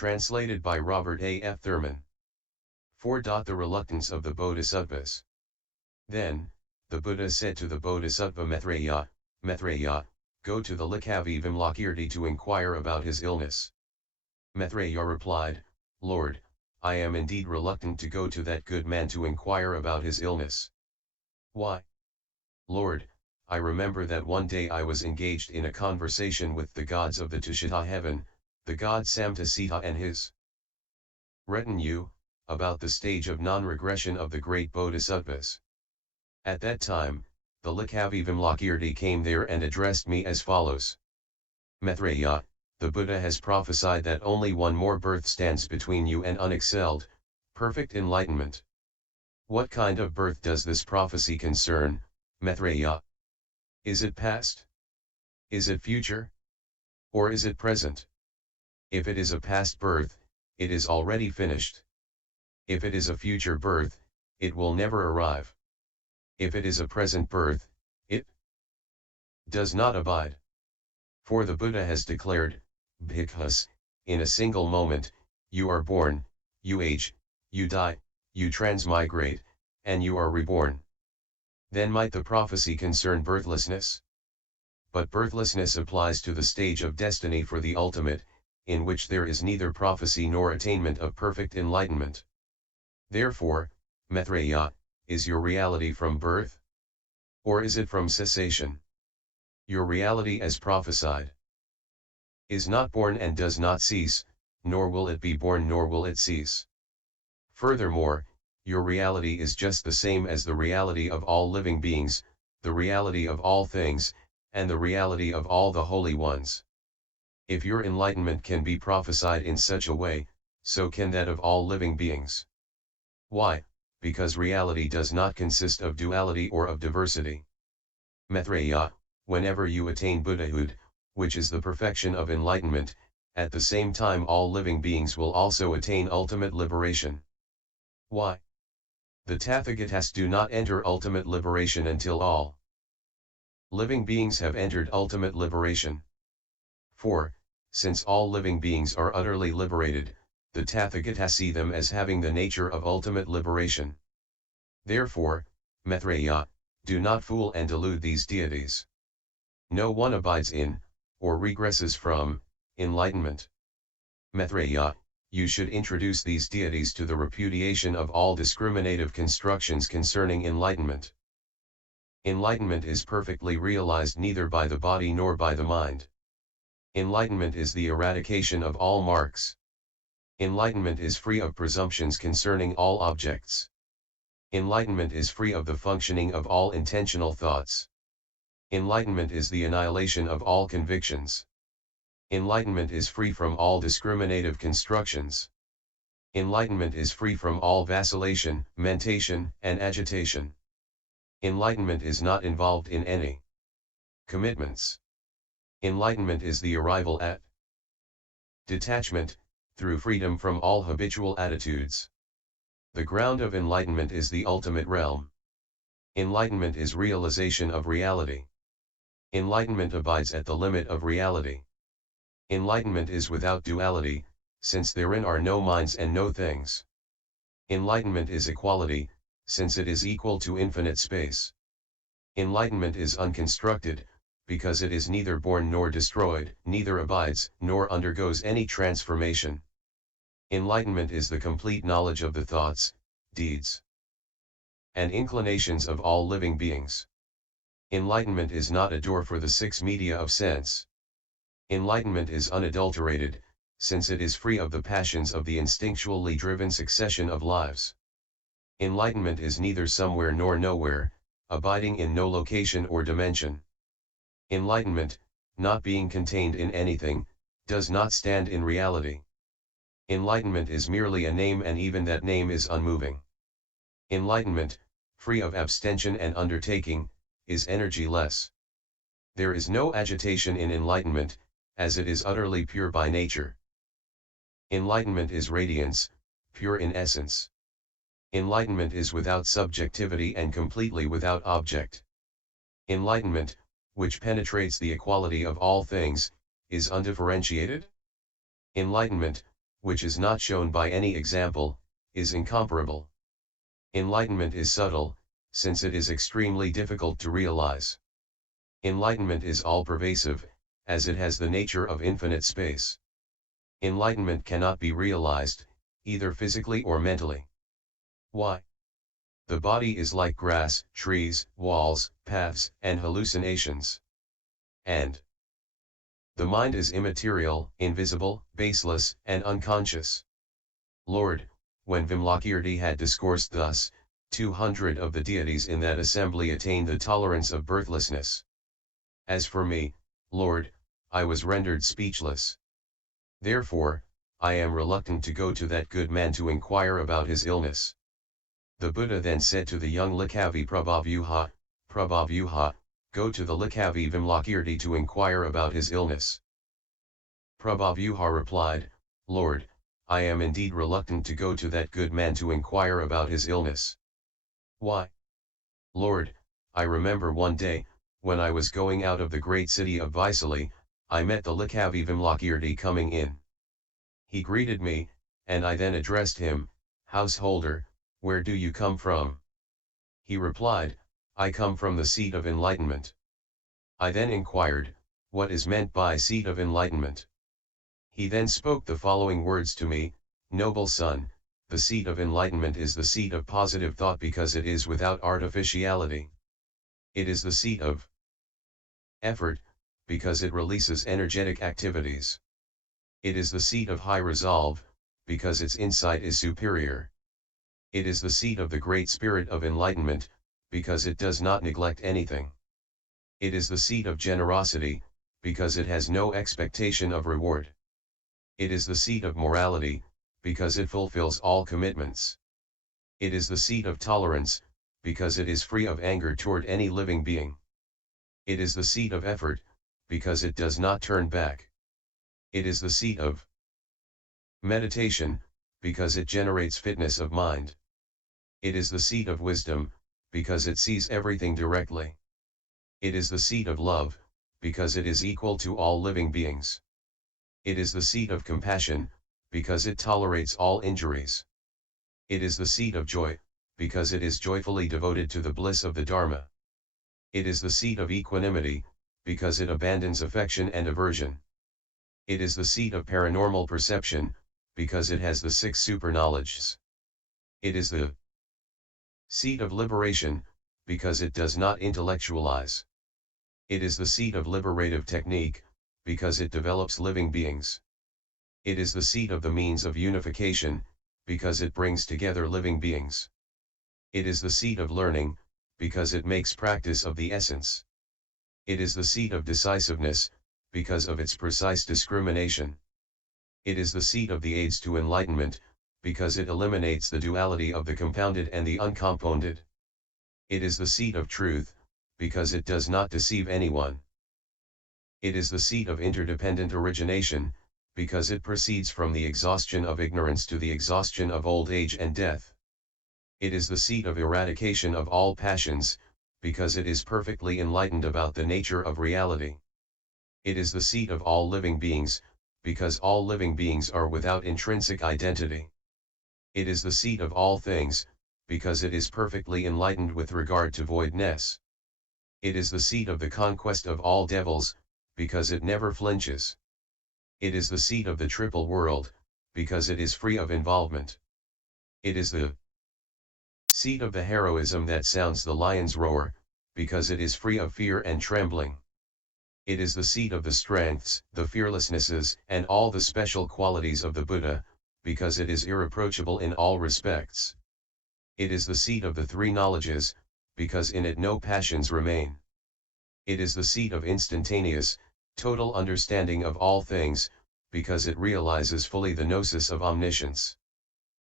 Translated by Robert A. F. Thurman. 4. The reluctance of the Bodhisattvas. Then, the Buddha said to the Bodhisattva Maitreya, Maitreya, go to the Likavi Vimalakirti to inquire about his illness. Maitreya replied, Lord, I am indeed reluctant to go to that good man to inquire about his illness. Why? Lord, I remember that one day I was engaged in a conversation with the gods of the Tushita heaven, the god Samtasita and his retinue, about the stage of non-regression of the great Bodhisattvas. At that time, the Likavi Vimalakirti came there and addressed me as follows. Maitreya, the Buddha has prophesied that only one more birth stands between you and unexcelled, perfect enlightenment. What kind of birth does this prophecy concern, Maitreya? Is it past? Is it future? Or is it present? If it is a past birth, it is already finished. If it is a future birth, it will never arrive. If it is a present birth, it does not abide. For the Buddha has declared, Bhikkhus, in a single moment, you are born, you age, you die, you transmigrate, and you are reborn. Then might the prophecy concern birthlessness? But birthlessness applies to the stage of destiny for the ultimate, in which there is neither prophecy nor attainment of perfect enlightenment. Therefore, Maitreya, is your reality from birth? Or is it from cessation? Your reality as prophesied is not born and does not cease, nor will it be born nor will it cease. Furthermore, your reality is just the same as the reality of all living beings, the reality of all things, and the reality of all the holy ones. If your enlightenment can be prophesied in such a way, so can that of all living beings. Why? Because reality does not consist of duality or of diversity. Maitreya, whenever you attain Buddhahood, which is the perfection of enlightenment, at the same time all living beings will also attain ultimate liberation. Why? The Tathagatas do not enter ultimate liberation until all living beings have entered ultimate liberation. For, since all living beings are utterly liberated, the Tathagatas see them as having the nature of ultimate liberation. Therefore, Maitreya, do not fool and delude these deities. No one abides in, or regresses from, enlightenment. Maitreya, you should introduce these deities to the repudiation of all discriminative constructions concerning enlightenment. Enlightenment is perfectly realized neither by the body nor by the mind. Enlightenment is the eradication of all marks. Enlightenment is free of presumptions concerning all objects. Enlightenment is free of the functioning of all intentional thoughts. Enlightenment is the annihilation of all convictions. Enlightenment is free from all discriminative constructions. Enlightenment is free from all vacillation, mentation, and agitation. Enlightenment is not involved in any commitments. Enlightenment is the arrival at detachment, through freedom from all habitual attitudes. The ground of enlightenment is the ultimate realm. Enlightenment is realization of reality. Enlightenment abides at the limit of reality. Enlightenment is without duality, since therein are no minds and no things. Enlightenment is equality, since it is equal to infinite space. Enlightenment is unconstructed, because it is neither born nor destroyed, neither abides, nor undergoes any transformation. Enlightenment is the complete knowledge of the thoughts, deeds, and inclinations of all living beings. Enlightenment is not a door for the six media of sense. Enlightenment is unadulterated, since it is free of the passions of the instinctually driven succession of lives. Enlightenment is neither somewhere nor nowhere, abiding in no location or dimension. Enlightenment, not being contained in anything, does not stand in reality. Enlightenment is merely a name, and even that name is unmoving. Enlightenment, free of abstention and undertaking, is energy-less. There is no agitation in enlightenment, as it is utterly pure by nature. Enlightenment is radiance, pure in essence. Enlightenment is without subjectivity and completely without object. Enlightenment, which penetrates the equality of all things, is undifferentiated. Enlightenment, which is not shown by any example, is incomparable. Enlightenment is subtle, since it is extremely difficult to realize. Enlightenment is all-pervasive, as it has the nature of infinite space. Enlightenment cannot be realized, either physically or mentally. Why? The body is like grass, trees, walls, paths, and hallucinations. And the mind is immaterial, invisible, baseless, and unconscious. Lord, when Vimalakirti had discoursed thus, 200 of the deities in that assembly attained the tolerance of birthlessness. As for me, Lord, I was rendered speechless. Therefore, I am reluctant to go to that good man to inquire about his illness. The Buddha then said to the young Likavi Prabhavyuha, Prabhavyuha, go to the Likavi Vimalakirti to inquire about his illness. Prabhavyuha replied, Lord, I am indeed reluctant to go to that good man to inquire about his illness. Why? Lord, I remember one day, when I was going out of the great city of Vaisali, I met the Likavi Vimalakirti coming in. He greeted me, and I then addressed him, Householder, where do you come from? He replied, I come from the seat of enlightenment. I then inquired, what is meant by seat of enlightenment? He then spoke the following words to me, Noble son, the seat of enlightenment is the seat of positive thought because it is without artificiality. It is the seat of effort, because it releases energetic activities. It is the seat of high resolve, because its insight is superior. It is the seat of the great spirit of enlightenment, because it does not neglect anything. It is the seat of generosity, because it has no expectation of reward. It is the seat of morality, because it fulfills all commitments. It is the seat of tolerance, because it is free of anger toward any living being. It is the seat of effort, because it does not turn back. It is the seat of meditation, because it generates fitness of mind. It is the seat of wisdom, because it sees everything directly. It is the seat of love, because it is equal to all living beings. It is the seat of compassion, because it tolerates all injuries. It is the seat of joy, because it is joyfully devoted to the bliss of the Dharma. It is the seat of equanimity, because it abandons affection and aversion. It is the seat of paranormal perception, because it has the 6 superknowledges. It is the seat of liberation, because it does not intellectualize. It is the seat of liberative technique, because it develops living beings. It is the seat of the means of unification, because it brings together living beings. It is the seat of learning, because it makes practice of the essence. It is the seat of decisiveness, because of its precise discrimination. It is the seat of the aids to enlightenment, because it eliminates the duality of the compounded and the uncompounded. It is the seat of truth, because it does not deceive anyone. It is the seat of interdependent origination, because it proceeds from the exhaustion of ignorance to the exhaustion of old age and death. It is the seat of eradication of all passions, because it is perfectly enlightened about the nature of reality. It is the seat of all living beings, because all living beings are without intrinsic identity. It is the seat of all things, because it is perfectly enlightened with regard to voidness. It is the seat of the conquest of all devils, because it never flinches. It is the seat of the triple world, because it is free of involvement. It is the seat of the heroism that sounds the lion's roar, because it is free of fear and trembling. It is the seat of the strengths, the fearlessnesses, and all the special qualities of the Buddha, because it is irreproachable in all respects. It is the seat of the 3 knowledges, because in it no passions remain. It is the seat of instantaneous, total understanding of all things, because it realizes fully the gnosis of omniscience.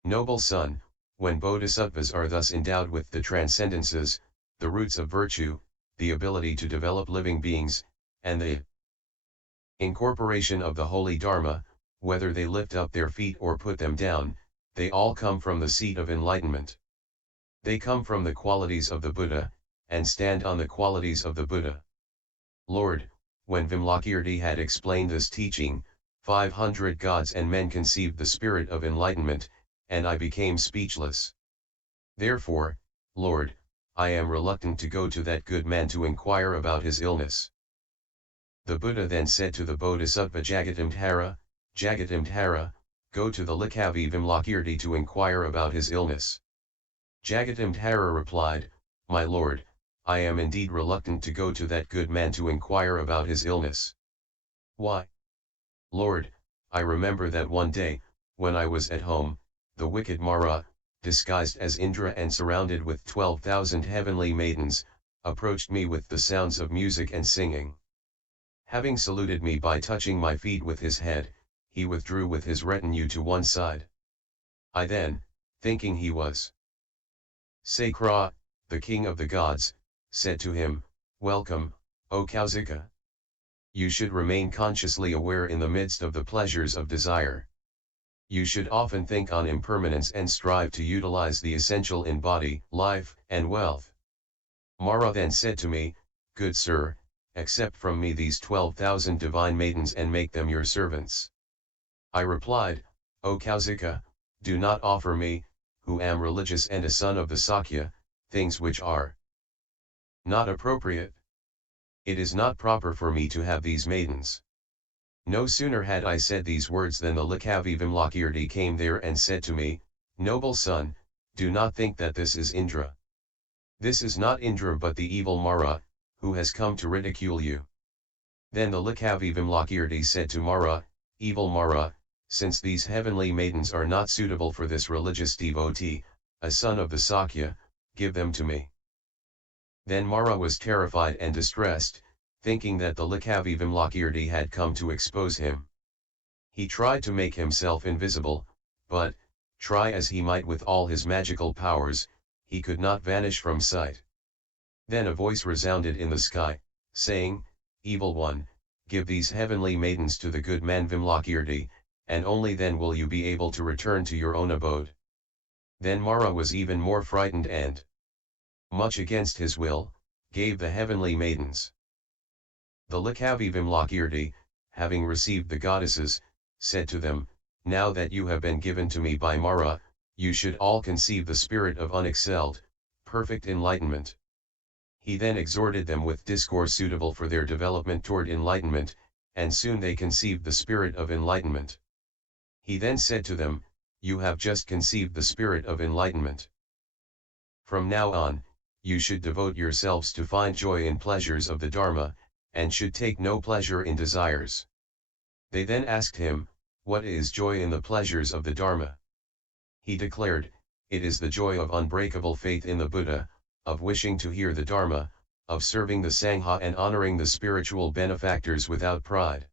Noble son, when Bodhisattvas are thus endowed with the transcendences, the roots of virtue, the ability to develop living beings, and the incorporation of the holy Dharma, whether they lift up their feet or put them down, they all come from the seat of enlightenment. They come from the qualities of the Buddha, and stand on the qualities of the Buddha. Lord, when Vimalakirti had explained this teaching, 500 gods and men conceived the spirit of enlightenment, and I became speechless. Therefore, Lord, I am reluctant to go to that good man to inquire about his illness. The Buddha then said to the Bodhisattva Jagatamdhara, go to the Likavi Vimalakirti to inquire about his illness. Jagatamdhara replied, my lord, I am indeed reluctant to go to that good man to inquire about his illness. Why? Lord, I remember that one day, when I was at home, the wicked Mara, disguised as Indra and surrounded with 12,000 heavenly maidens, approached me with the sounds of music and singing. Having saluted me by touching my feet with his head, he withdrew with his retinue to one side. I then, thinking he was Sakra, the king of the gods, said to him, welcome, O Kausika. You should remain consciously aware in the midst of the pleasures of desire. You should often think on impermanence and strive to utilize the essential in body, life, and wealth. Mara then said to me, good sir, accept from me these 12,000 divine maidens and make them your servants. I replied, O Kausika, do not offer me, who am religious and a son of the Sakya, things which are not appropriate. It is not proper for me to have these maidens. No sooner had I said these words than the Likavi Vimalakirti came there and said to me, noble son, do not think that this is Indra. This is not Indra but the evil Mara, who has come to ridicule you. Then the Likavi Vimalakirti said to Mara, evil Mara, since these heavenly maidens are not suitable for this religious devotee, a son of the Sakya, give them to me. Then Mara was terrified and distressed, thinking that the Likavi Vimalakirti had come to expose him. He tried to make himself invisible, but, try as he might with all his magical powers, he could not vanish from sight. Then a voice resounded in the sky, saying, evil one, give these heavenly maidens to the good man Vimalakirti, and only then will you be able to return to your own abode. Then Mara was even more frightened and, much against his will, gave the heavenly maidens. The Likavi Vimalakirti, having received the goddesses, said to them, now that you have been given to me by Mara, you should all conceive the spirit of unexcelled, perfect enlightenment. He then exhorted them with discourse suitable for their development toward enlightenment, and soon they conceived the spirit of enlightenment. He then said to them, you have just conceived the spirit of enlightenment. From now on, you should devote yourselves to find joy in pleasures of the Dharma, and should take no pleasure in desires. They then asked him, what is joy in the pleasures of the Dharma? He declared, it is the joy of unbreakable faith in the Buddha, of wishing to hear the Dharma, of serving the Sangha and honoring the spiritual benefactors without pride.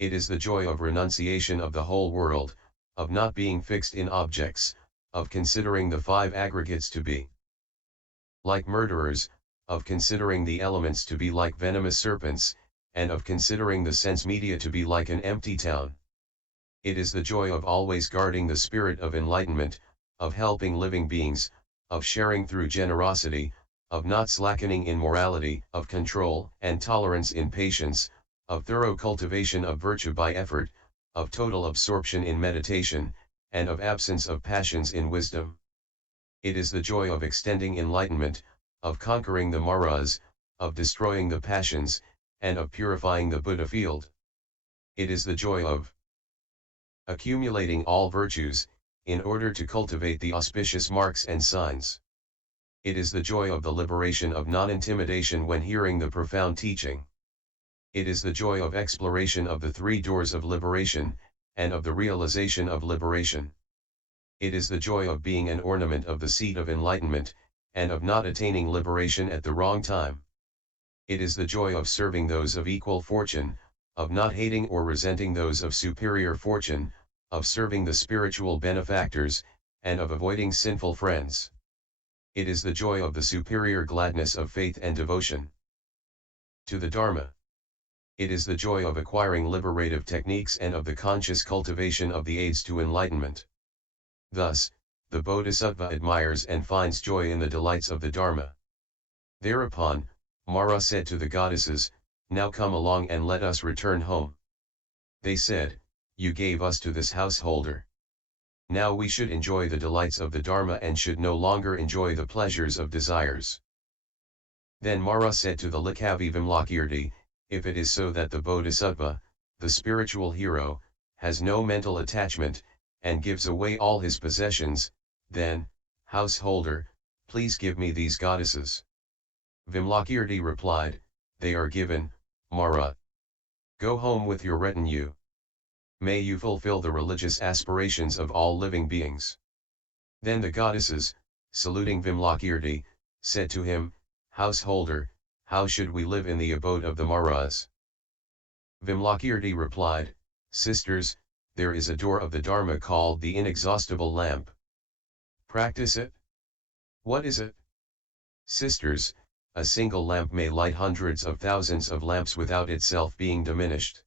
It is the joy of renunciation of the whole world, of not being fixed in objects, of considering the five aggregates to be like murderers, of considering the elements to be like venomous serpents, and of considering the sense media to be like an empty town. It is the joy of always guarding the spirit of enlightenment, of helping living beings, of sharing through generosity, of not slackening in morality, of control and tolerance in patience, of thorough cultivation of virtue by effort, of total absorption in meditation, and of absence of passions in wisdom. It is the joy of extending enlightenment, of conquering the maras, of destroying the passions, and of purifying the Buddha field. It is the joy of accumulating all virtues, in order to cultivate the auspicious marks and signs. It is the joy of the liberation of non-intimidation when hearing the profound teaching. It is the joy of exploration of the three doors of liberation, and of the realization of liberation. It is the joy of being an ornament of the seat of enlightenment, and of not attaining liberation at the wrong time. It is the joy of serving those of equal fortune, of not hating or resenting those of superior fortune, of serving the spiritual benefactors, and of avoiding sinful friends. It is the joy of the superior gladness of faith and devotion to the Dharma. It is the joy of acquiring liberative techniques and of the conscious cultivation of the aids to enlightenment. Thus, the Bodhisattva admires and finds joy in the delights of the Dharma. Thereupon, Mara said to the goddesses, now come along and let us return home. They said, "You gave us to this householder. Now we should enjoy the delights of the Dharma and should no longer enjoy the pleasures of desires." Then Mara said to the Likavi Vimalakirti, "If it is so that the Bodhisattva, the spiritual hero, has no mental attachment, and gives away all his possessions, then, householder, please give me these goddesses." Vimalakirti replied, "They are given, Mara. Go home with your retinue. May you fulfill the religious aspirations of all living beings." Then the goddesses, saluting Vimalakirti, said to him, "Householder, how should we live in the abode of the Maras?" Vimalakirti replied, "Sisters, there is a door of the Dharma called the inexhaustible lamp. Practice it." "What is it?" "Sisters, a single lamp may light hundreds of thousands of lamps without itself being diminished.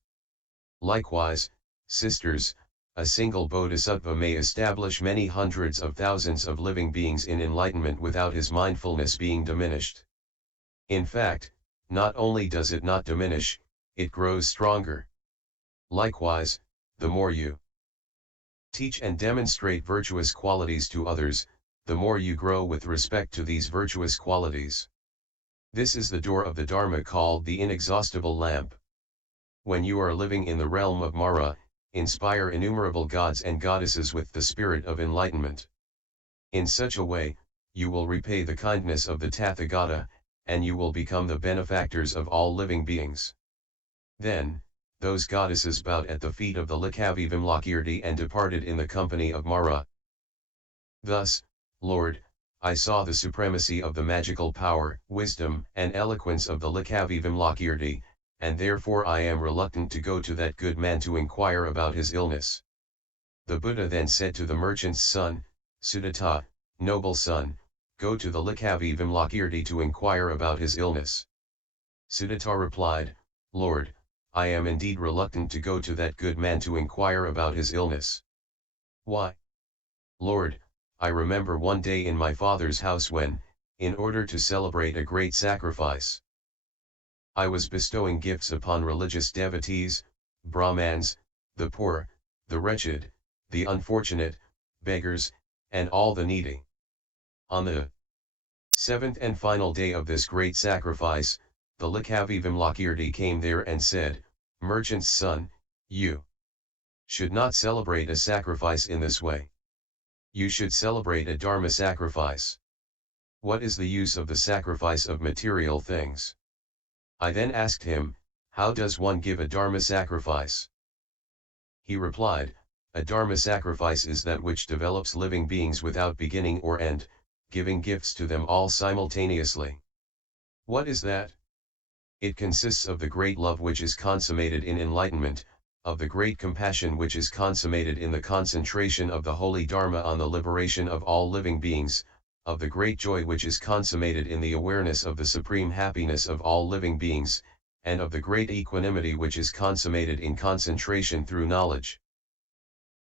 Likewise, sisters, a single bodhisattva may establish many hundreds of thousands of living beings in enlightenment without his mindfulness being diminished. In fact, not only does it not diminish, it grows stronger. Likewise, the more you teach and demonstrate virtuous qualities to others, the more you grow with respect to these virtuous qualities. This is the door of the Dharma called the inexhaustible lamp. When you are living in the realm of Mara, inspire innumerable gods and goddesses with the spirit of enlightenment. In such a way, you will repay the kindness of the Tathagata, and you will become the benefactors of all living beings." Then, those goddesses bowed at the feet of the Likavi Vimalakirti and departed in the company of Mara. Thus, Lord, I saw the supremacy of the magical power, wisdom, and eloquence of the Likavi Vimalakirti, and therefore I am reluctant to go to that good man to inquire about his illness. The Buddha then said to the merchant's son, "Sudatta, noble son, go to the Likavi Vimalakirti to inquire about his illness." Sudatta replied, "Lord, I am indeed reluctant to go to that good man to inquire about his illness." "Why?" "Lord, I remember one day in my father's house when, in order to celebrate a great sacrifice, I was bestowing gifts upon religious devotees, Brahmans, the poor, the wretched, the unfortunate, beggars, and all the needy. On the seventh and final day of this great sacrifice, the Likavi Vimalakirti came there and said, 'Merchant's son, you should not celebrate a sacrifice in this way. You should celebrate a Dharma sacrifice. What is the use of the sacrifice of material things?' I then asked him, 'How does one give a Dharma sacrifice?' He replied, 'A Dharma sacrifice is that which develops living beings without beginning or end, giving gifts to them all simultaneously.' What is that? It consists of the great love which is consummated in enlightenment, of the great compassion which is consummated in the concentration of the holy Dharma on the liberation of all living beings, of the great joy which is consummated in the awareness of the supreme happiness of all living beings, and of the great equanimity which is consummated in concentration through knowledge.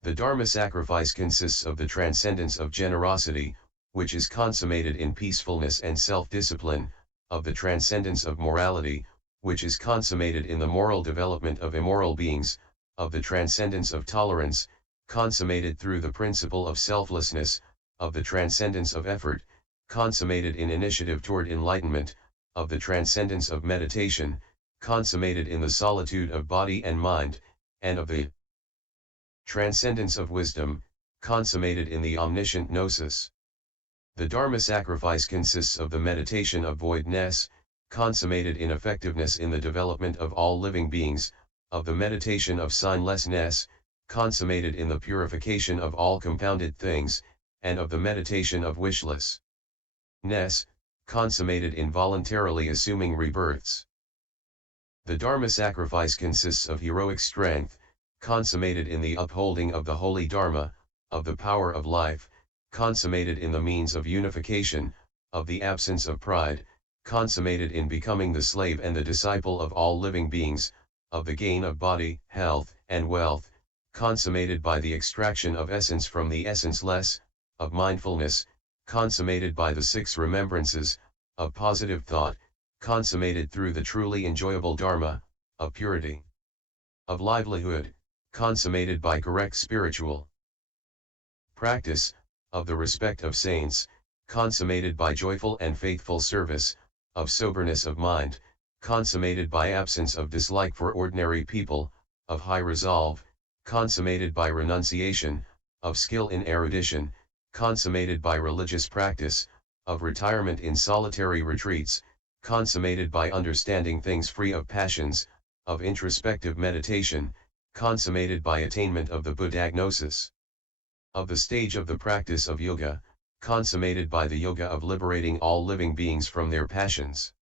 The Dharma sacrifice consists of the transcendence of generosity, which is consummated in peacefulness and self-discipline, of the transcendence of morality, which is consummated in the moral development of immoral beings, of the transcendence of tolerance, consummated through the principle of selflessness, of the transcendence of effort, consummated in initiative toward enlightenment, of the transcendence of meditation, consummated in the solitude of body and mind, and of the transcendence of wisdom, consummated in the omniscient gnosis. The Dharma sacrifice consists of the meditation of voidness, consummated in effectiveness in the development of all living beings, of the meditation of signlessness, consummated in the purification of all compounded things, and of the meditation of wishlessness, consummated in voluntarily assuming rebirths. The Dharma sacrifice consists of heroic strength, consummated in the upholding of the holy Dharma, of the power of life, consummated in the means of unification, of the absence of pride, consummated in becoming the slave and the disciple of all living beings, of the gain of body, health, and wealth, consummated by the extraction of essence from the essenceless, of mindfulness, consummated by the 6 remembrances, of positive thought, consummated through the truly enjoyable Dharma, of purity. of livelihood, consummated by correct spiritual practice, of the respect of saints, consummated by joyful and faithful service, of soberness of mind, consummated by absence of dislike for ordinary people, of high resolve, consummated by renunciation, of skill in erudition, consummated by religious practice, of retirement in solitary retreats, consummated by understanding things free of passions, of introspective meditation, consummated by attainment of the Buddhagnosis, of the stage of the practice of yoga, consummated by the yoga of liberating all living beings from their passions.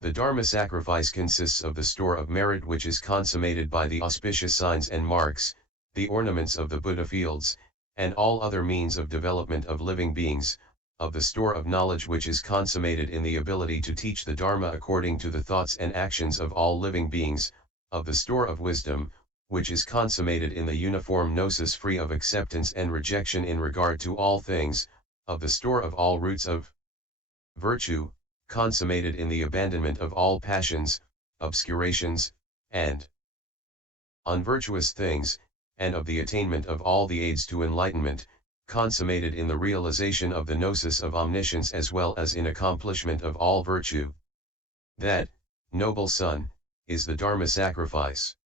The Dharma sacrifice consists of the store of merit which is consummated by the auspicious signs and marks, the ornaments of the Buddha fields, and all other means of development of living beings, of the store of knowledge which is consummated in the ability to teach the Dharma according to the thoughts and actions of all living beings, of the store of wisdom, which is consummated in the uniform gnosis free of acceptance and rejection in regard to all things, of the store of all roots of virtue, consummated in the abandonment of all passions, obscurations, and unvirtuous things, and of the attainment of all the aids to enlightenment, consummated in the realization of the gnosis of omniscience as well as in accomplishment of all virtue. That, noble son, is the Dharma sacrifice.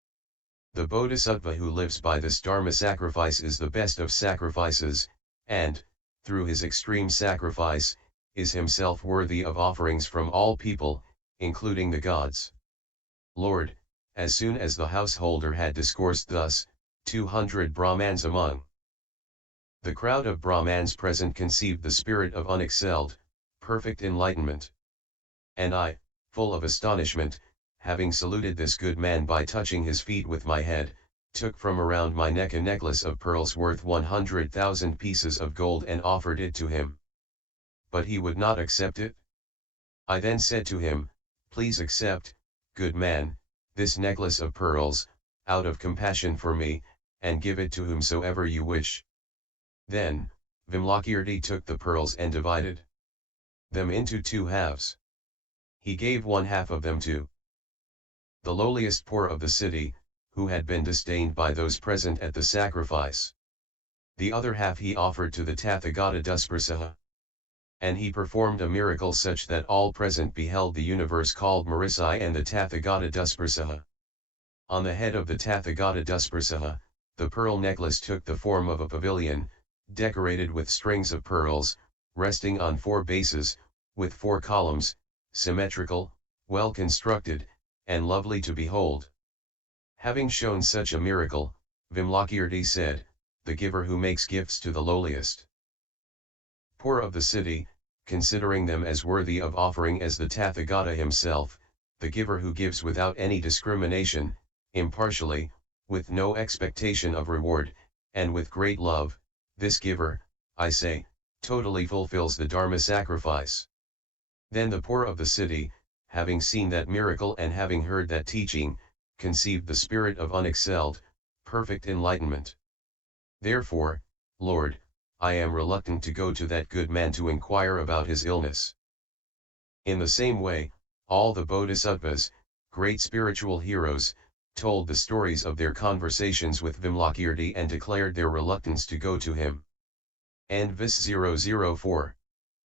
The Bodhisattva who lives by this Dharma sacrifice is the best of sacrifices, and, through his extreme sacrifice, is himself worthy of offerings from all people, including the gods. Lord, as soon as the householder had discoursed thus, 200 Brahmans among the crowd of Brahmans present conceived the spirit of unexcelled, perfect enlightenment. And I, full of astonishment, having saluted this good man by touching his feet with my head, took from around my neck a necklace of pearls worth 100,000 pieces of gold and offered it to him. But he would not accept it. I then said to him, "Please accept, good man, this necklace of pearls, out of compassion for me, and give it to whomsoever you wish." Then, Vimalakirti took the pearls and divided them into 2 halves. He gave 1 half of them to the lowliest poor of the city, who had been disdained by those present at the sacrifice. The other half he offered to the Tathagata Dusprasaha. And he performed a miracle such that all present beheld the universe called Marisai and the Tathagata Dusprasaha. On the head of the Tathagata Dusprasaha, the pearl necklace took the form of a pavilion, decorated with strings of pearls, resting on 4 bases, with 4 columns, symmetrical, well constructed, and lovely to behold. Having shown such a miracle, Vimalakirti said, "The giver who makes gifts to the lowliest poor of the city, considering them as worthy of offering as the Tathagata himself, the giver who gives without any discrimination, impartially, with no expectation of reward, and with great love, this giver, I say, totally fulfills the Dharma sacrifice." Then the poor of the city, having seen that miracle and having heard that teaching, conceived the spirit of unexcelled, perfect enlightenment. Therefore, Lord, I am reluctant to go to that good man to inquire about his illness. In the same way, all the Bodhisattvas, great spiritual heroes, told the stories of their conversations with Vimalakirti and declared their reluctance to go to him. And Vis 004.